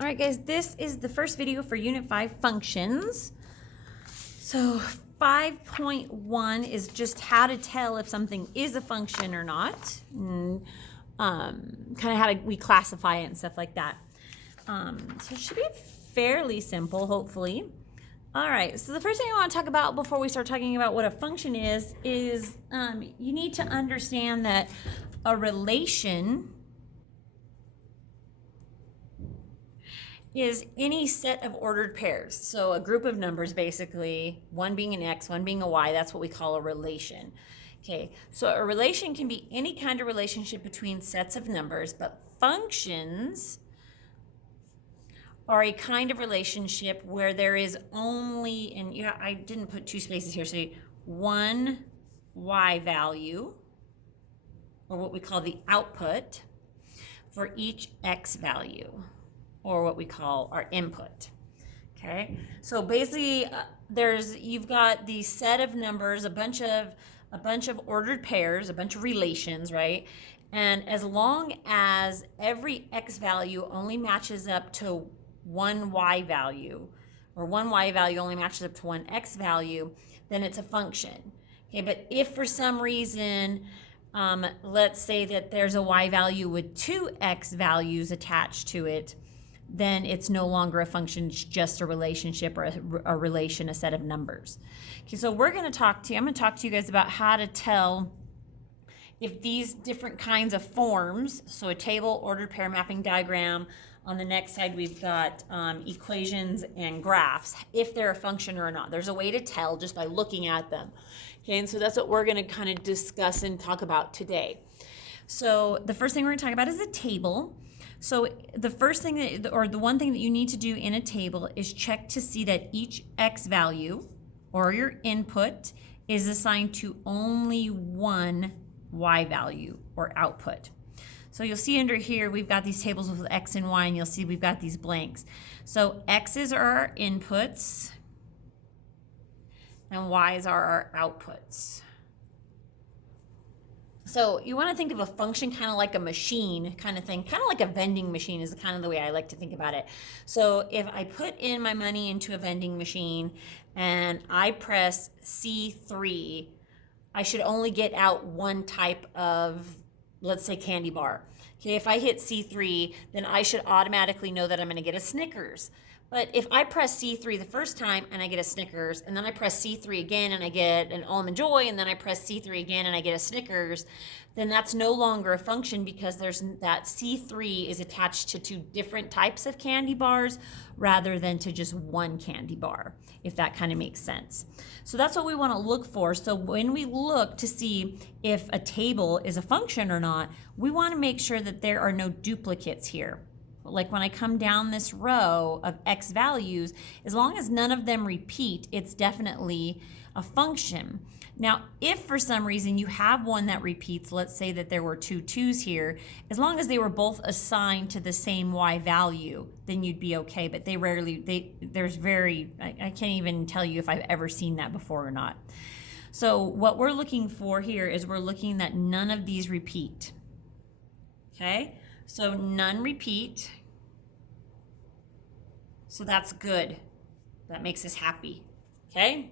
All right, guys, this is the first video for Unit 5 functions. So 5.1 is just how to tell if something is a function or not, and kind of how we classify it and stuff like that. So it should be fairly simple, hopefully. All right, so the first thing I want to talk about before we start talking about what a function is you need to understand that a relation is any set of ordered pairs. So a group of numbers, basically, one being an X, one being a Y, that's what we call a relation. Okay, so a relation can be any kind of relationship between sets of numbers, but functions are a kind of relationship where there is only, and I didn't put two spaces here, so one Y value, or what we call the output, for each X value, or what we call our input. Okay, so basically you've got the set of numbers, a bunch of ordered pairs, a bunch of relations, right? And as long as every X value only matches up to one Y value, or one Y value only matches up to one X value, then it's a function. Okay, but if for some reason let's say that there's a Y value with two X values attached to it, then it's no longer a function, it's just a relationship or a relation, a set of numbers. Okay, so I'm going to talk to you guys about how to tell if these different kinds of forms, so a table, ordered pair mapping diagram, on the next side we've got equations and graphs, if they're a function or not. There's a way to tell just by looking at them. Okay, and so that's what we're going to kind of discuss and talk about today. So the first thing we're going to talk about is a table. So the first thing the one thing that you need to do in a table is check to see that each X value, or your input, is assigned to only one Y value or output. So you'll see under here we've got these tables with X and Y, and you'll see we've got these blanks. So X's are our inputs and Y's are our outputs. So you want to think of a function kind of like a machine kind of thing, kind of like a vending machine is kind of the way I like to think about it. So if I put in my money into a vending machine and I press C3, I should only get out one type of, let's say, candy bar. Okay, if I hit C3, then I should automatically know that I'm going to get a Snickers. But if I press C3 the first time and I get a Snickers, and then I press C3 again and I get an Almond Joy, and then I press C3 again and I get a Snickers, then that's no longer a function because that C3 is attached to two different types of candy bars rather than to just one candy bar, if that kind of makes sense. So that's what we want to look for. So when we look to see if a table is a function or not, we want to make sure that there are no duplicates here. Like when I come down this row of X values, as long as none of them repeat, it's definitely a function. Now, if for some reason you have one that repeats, let's say that there were two 2's here, as long as they were both assigned to the same Y value, then you'd be okay. But I can't even tell you if I've ever seen that before or not. So what we're looking for here is we're looking that none of these repeat. Okay? So none repeat. So that's good. That makes us happy. Okay?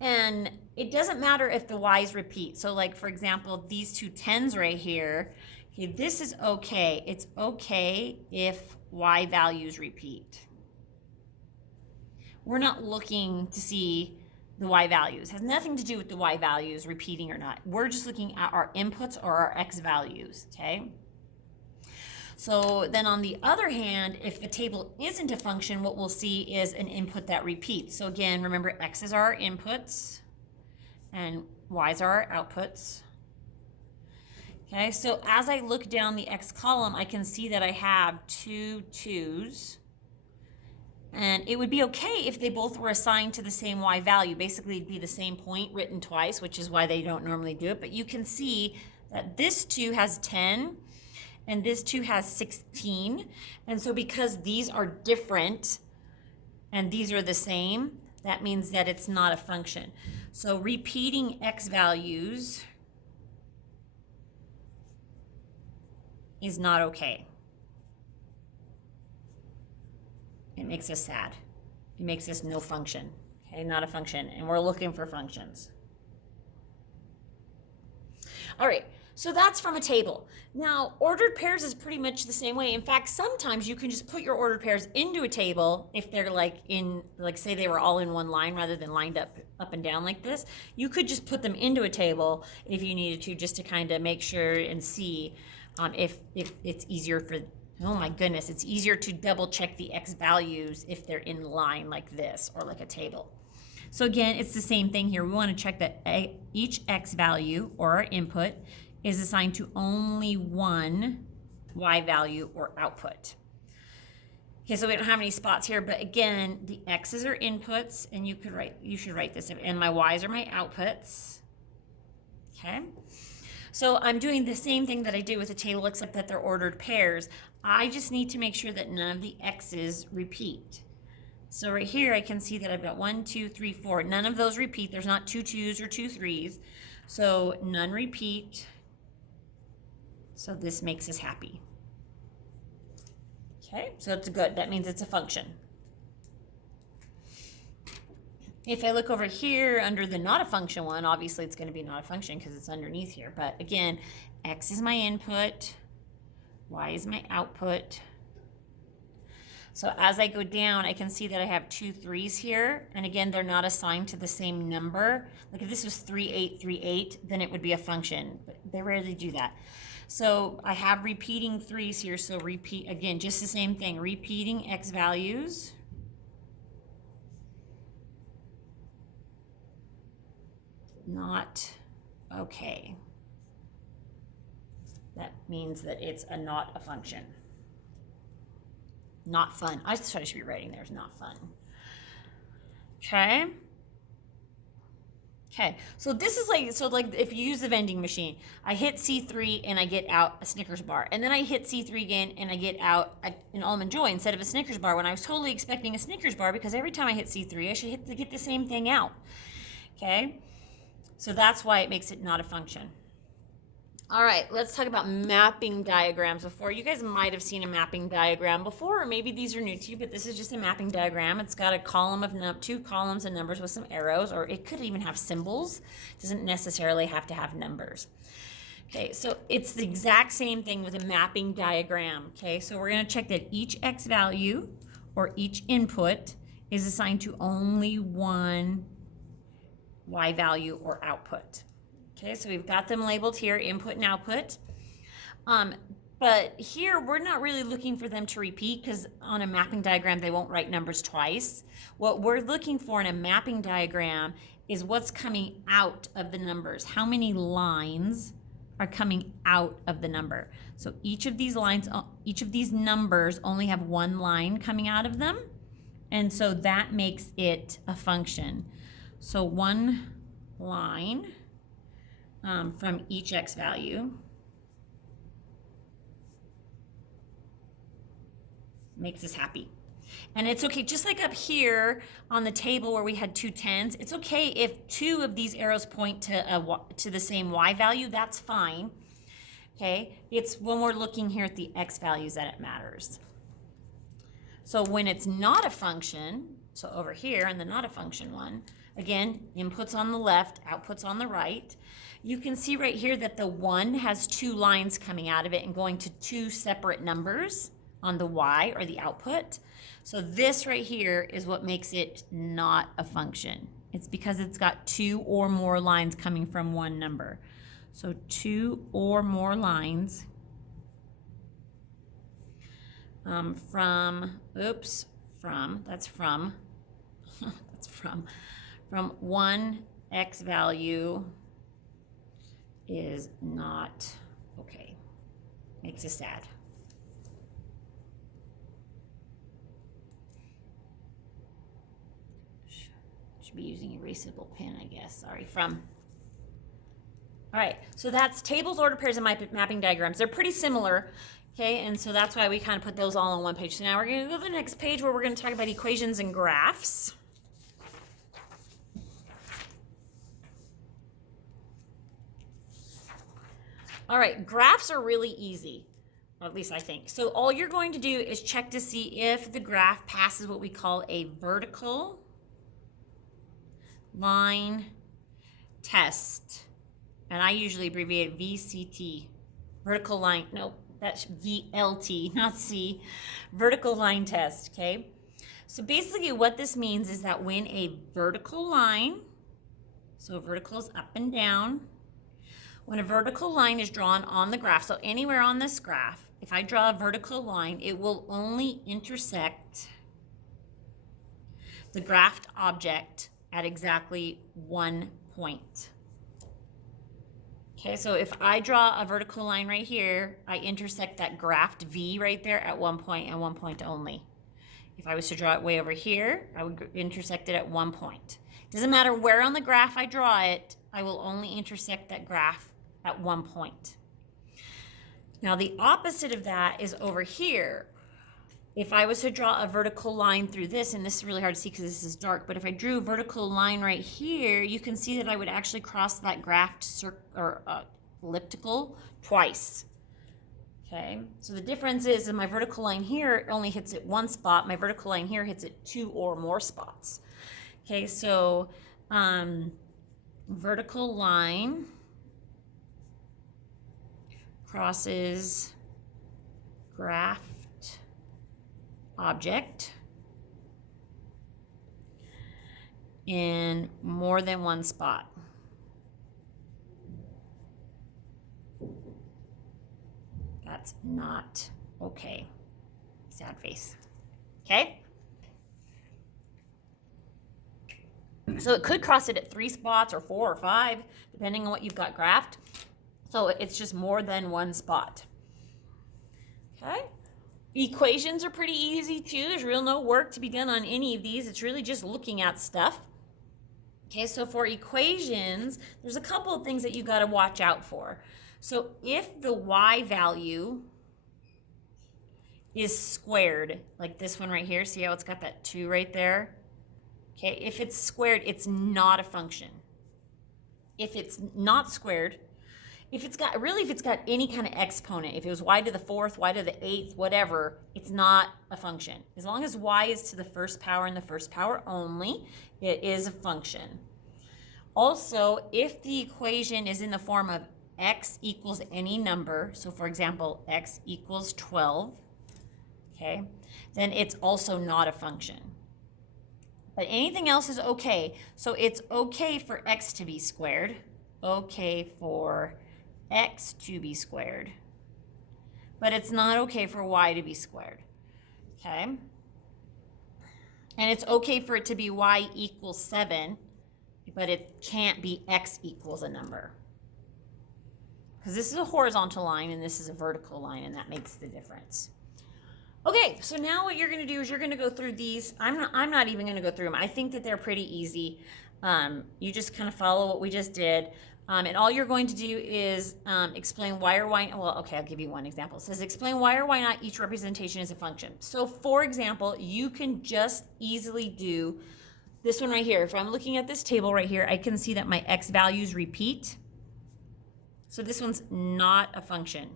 And it doesn't matter if the Y's repeat. So like, for example, these two 10s right here, okay, this is okay. It's okay if Y values repeat. We're not looking to see the Y values. It has nothing to do with the Y values repeating or not. We're just looking at our inputs or our X values, okay? So then on the other hand, if the table isn't a function, what we'll see is an input that repeats. So again, remember, X's are our inputs and Y's are our outputs. Okay, so as I look down the X column, I can see that I have two 2's. And it would be okay if they both were assigned to the same Y value. Basically, it'd be the same point written twice, which is why they don't normally do it. But you can see that this 2 has 10 and this 2 has 16. And so because these are different and these are the same, that means that it's not a function. So repeating X values is not okay. it makes us sad. It makes us no function, okay, not a function, and we're looking for functions. All right, so that's from a table. Now, ordered pairs is pretty much the same way. In fact, sometimes you can just put your ordered pairs into a table if they're like say they were all in one line rather than lined up and down like this. You could just put them into a table if you needed to, just to kind of make sure and see if it's easier for, oh my goodness, it's easier to double check the X values if they're in line like this or like a table. So again, it's the same thing here. We want to check that each X value or our input is assigned to only one Y value or output. Okay, so we don't have any spots here, but again, the X's are inputs, and you should write this, and my Y's are my outputs. Okay, so I'm doing the same thing that I did with a table, except that they're ordered pairs. I just need to make sure that none of the X's repeat. So right here, I can see that I've got 1, 2, 3, 4. None of those repeat. There's not 2 2s or 2 3s. So none repeat. So this makes us happy. Okay, so it's good. That means it's a function. If I look over here under the not a function one, obviously it's going to be not a function because it's underneath here. But again, X is my input, Y is my output. So as I go down, I can see that I have 2 3s here. And again, they're not assigned to the same number. Like if this was 3 8 3 8, then it would be a function, but they rarely do that. So I have repeating 3s here. So repeat, again, just the same thing, repeating X values. Not okay. That means that it's not a function. Not fun. I just should be writing there's not fun. Okay. Okay. So this is like if you use the vending machine, I hit C3 and I get out a Snickers bar. And then I hit C3 again and I get out an Almond Joy instead of a Snickers bar, when I was totally expecting a Snickers bar, because every time I hit C3, I should get the same thing out. Okay. So that's why it makes it not a function. All right, let's talk about mapping diagrams before. You guys might have seen a mapping diagram before, or maybe these are new to you, but this is just a mapping diagram. It's got a column of 2 columns of numbers with some arrows, or it could even have symbols. It doesn't necessarily have to have numbers. Okay, so it's the exact same thing with a mapping diagram. Okay, so we're going to check that each X value or each input is assigned to only one Y value or output. Okay, so we've got them labeled here, input and output. But here, we're not really looking for them to repeat, because on a mapping diagram, they won't write numbers twice. What we're looking for in a mapping diagram is what's coming out of the numbers. How many lines are coming out of the number? So each of these lines, each of these numbers only have one line coming out of them. And so that makes it a function. So one line from each X value makes us happy. And it's okay, just like up here on the table where we had 2 10s, it's okay if 2 of these arrows point to the same Y value, that's fine. Okay, it's when we're looking here at the X values that it matters. So when it's not a function, so over here in the not a function one, again, inputs on the left, outputs on the right. You can see right here that the 1 has 2 lines coming out of it and going to 2 separate numbers on the Y or the output. So this right here is what makes it not a function. It's because it's got 2 or more lines coming from one number. So 2 or more lines from one X value is not okay. Makes us sad. Should be using erasable pen, I guess. Sorry, from. All right, so that's tables, order pairs, and mapping diagrams. They're pretty similar, okay? And so that's why we kind of put those all on one page. So now we're going to go to the next page where we're going to talk about equations and graphs. All right, graphs are really easy. or at least I think. So all you're going to do is check to see if the graph passes what we call a vertical line test. And I usually abbreviate VCT, vertical line, no, that's VLT, not C, vertical line test, okay? So basically what this means is that when a vertical line, so vertical is up and down, when a vertical line is drawn on the graph, so anywhere on this graph, if I draw a vertical line, it will only intersect the graphed object at exactly 1 point. Okay, so if I draw a vertical line right here, I intersect that graphed V right there at 1 point and 1 point only. If I was to draw it way over here, I would intersect it at 1 point. Doesn't matter where on the graph I draw it, I will only intersect that graph at 1 point. Now the opposite of that is over here. If I was to draw a vertical line through this, and this is really hard to see because this is dark, but if I drew a vertical line right here, you can see that I would actually cross that graphed elliptical twice. Okay, so the difference is in my vertical line here only hits it 1 spot, my vertical line here hits it 2 or more spots. Okay, so vertical line crosses graphed object in more than 1 spot. That's not okay. Sad face. Okay? So it could cross it at 3 spots or 4 or 5, depending on what you've got graphed. So it's just more than 1 spot. Okay? Equations are pretty easy too. There's real no work to be done on any of these. It's really just looking at stuff. Okay, so for equations, there's a couple of things that you got to watch out for. So if the y value is squared, like this one right here, see how it's got that 2 right there? Okay, if it's squared, it's not a function. If it's not squared, if it's got any kind of exponent, if it was y to the 4th, y to the 8th, whatever, it's not a function. As long as y is to the 1st power and the 1st power only, it is a function. Also, if the equation is in the form of x equals any number, so for example, x equals 12, okay, then it's also not a function. But anything else is okay. So it's okay for x to be squared, okay for x to be squared, but it's not okay for y to be squared, okay? And it's okay for it to be y equals 7, but it can't be x equals a number. Because this is a horizontal line and this is a vertical line, and that makes the difference. Okay, so now what you're going to do is you're going to go through these. I'm not even going to go through them. I think that they're pretty easy. You just kind of follow what we just did. And all you're going to do is explain why or why, well, okay, I'll give you one example. It says explain why or why not each representation is a function. So for example, you can just easily do this one right here. If I'm looking at this table right here, I can see that my x values repeat. So this one's not a function.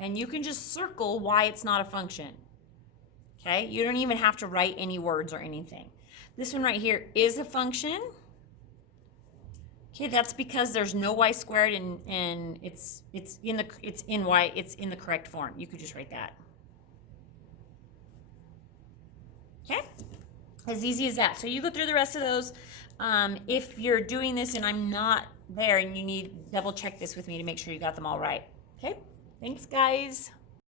And you can just circle why it's not a function. Okay, you don't even have to write any words or anything. This one right here is a function. Okay, that's because there's no y squared and it's in the correct form. You could just write that. Okay, as easy as that. So you go through the rest of those. If you're doing this and I'm not there and you need double check this with me to make sure you got them all right. Okay, thanks guys.